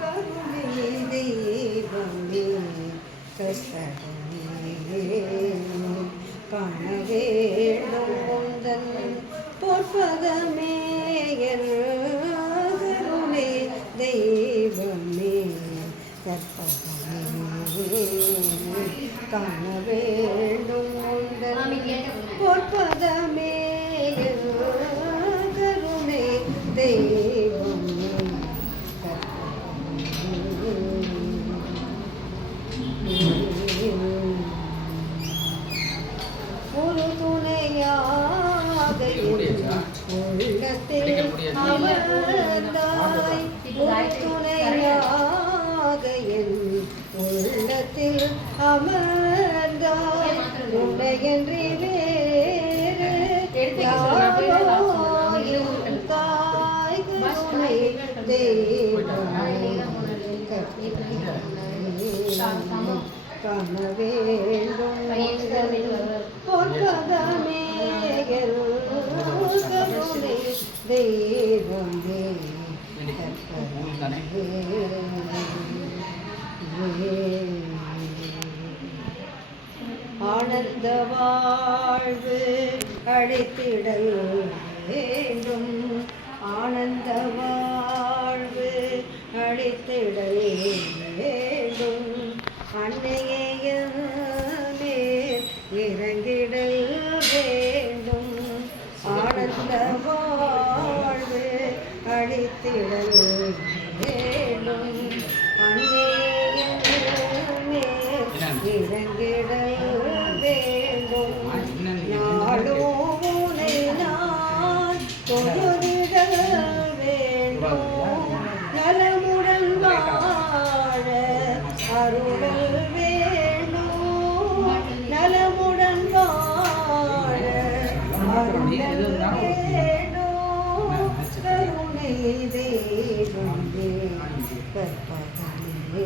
கருணை தெய்வமே கற்பகமே காண வேணும் உந்தன் பொற்பதமே கருணை தெய்வமே கற்பகமே காண வேண்டும் உந்தன் பொற்பதமே கருணை தெய்வமே ஒரு துணையாக உள்ளத்தில் அமர்ந்தாய் ஒரு துணையாக என் உள்ளத்தில் அமர்ந்தாய் உன்னையன்றி வேறு யாரோ தாய் கருணை தெய்வமே காண வேண்டும் பொற்பதமே கருணை தெய்வமே ஆனந்த வாழ்வு அழைத்திடல் வேண்டும் ஆனந்த வாழ்வு அழைத்திடல் வேண்டும் அன்னையே மேல் இறங்கிடல் வேண்டும் ஆனந்த வாழ்வு அழித்திடல் வேண்டும் அன்னையே மேல் இறங்கிடல் வேண்டும் நாளோனை நான் தொழுதிடல் வேண்டும் நலமுடன் வாழ அருளல் வேணும் நலமுடன் வாழ அருளல் வேணும் கருணை தெய்வமே கற்பகமே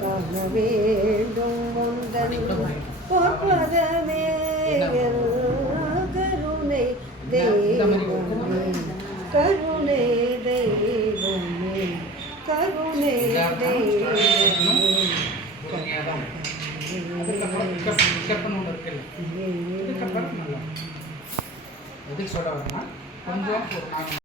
காண வேண்டும் உந்தன் பொற்பதமே கருணை தெய்வமே கருணை தெய்வமே கருணை தெய்வமே எதுக்கு சொல்ல வரேன்னா கொஞ்சம்